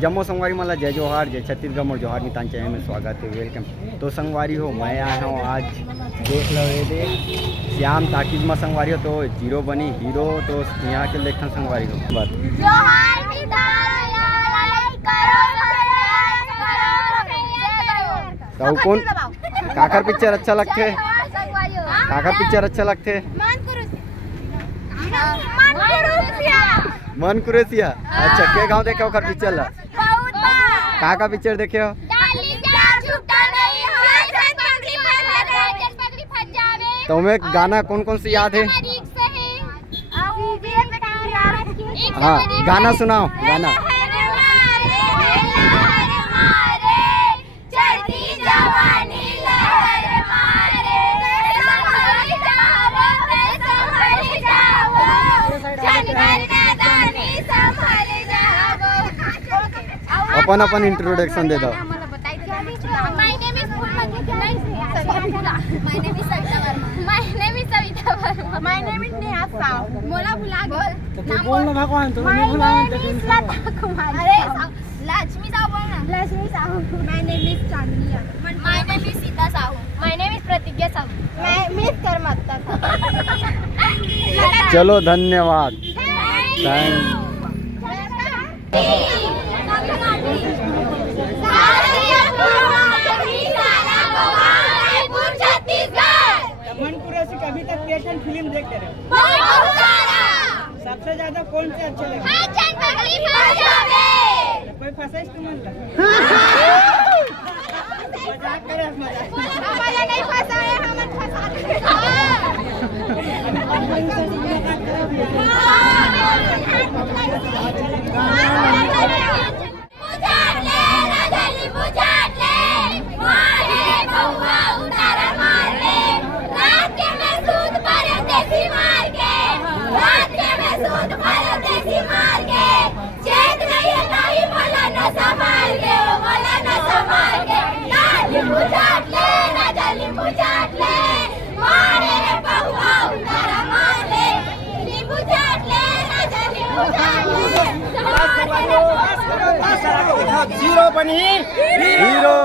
जम्मू संगवारी मला जय जोहार, जय छत्तीसगढ़ मोर जोहार नितान चैनल में स्वागत है, वेलकम। तो संगवारी हो, मैं आया हूँ आज देख लो ये देख श्याम ताकिज में संगवारी हो तो जीरो बनी हीरो, तो यहाँ के लेखन संगवारी हो बस। तो कौन काकर पिक्चर अच्छा लगते, काकर पिक्चर अच्छा लगते? मन कुरेसिया। अच्छा के गाँव देखे ओकर पिक्चर ला? का पिक्चर देखे हो? तो हमें गाना कौन कौन सी याद है? हाँ गाना सुनाओ, गाना। अपन अपन इंट्रोडक्शन दे दो। भगवान लक्ष्मी साहू बोलना। Lakshmi Sahu. My name is Chandniya. My name is Sita Sahu. My name is Pratigya Sahu. मैं मिस करमत्ता। चलो धन्यवाद। थैंक अभी तक पेशेंट फिल्म देखते रहे? सबसे ज्यादा कौन से अच्छे लगे? कोई फंसाइश तो मन लगा? मजाक करे, मजाक नहीं फंसाए, हम जीरो बनी हीरो।